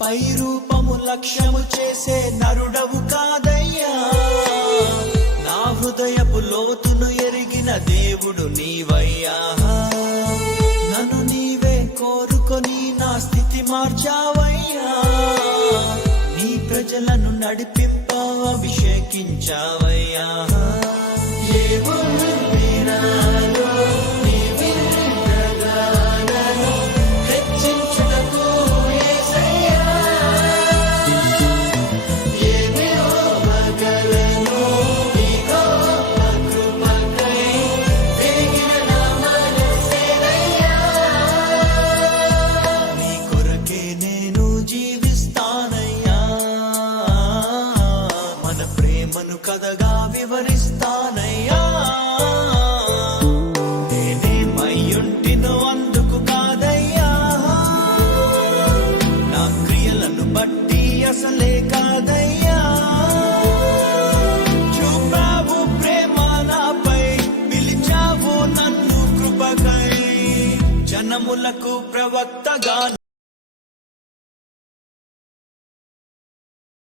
పై రూపము లక్ష్యము చేసే నరుడవు కాదయ్యా, నా హృదయపు లోతును ఎరిగిన దేవుడు నీవయ్యా. నన్ను నీవే కోరుకొని నా స్థితి మార్చావయ్యా, నీ ప్రజలను నడిపింప అభిషేకించావయ్యా. కథగా వివరిస్తానయ్యా, నేనేమయ్యుంటినో అందుకు కాదయ్యా, నా క్రియలను బట్టి అసలే కాదయ్యా. చూపావు ప్రేమ నాపై, పిలిచావు నన్ను కృపకై, జనములకు ప్రవక్తగా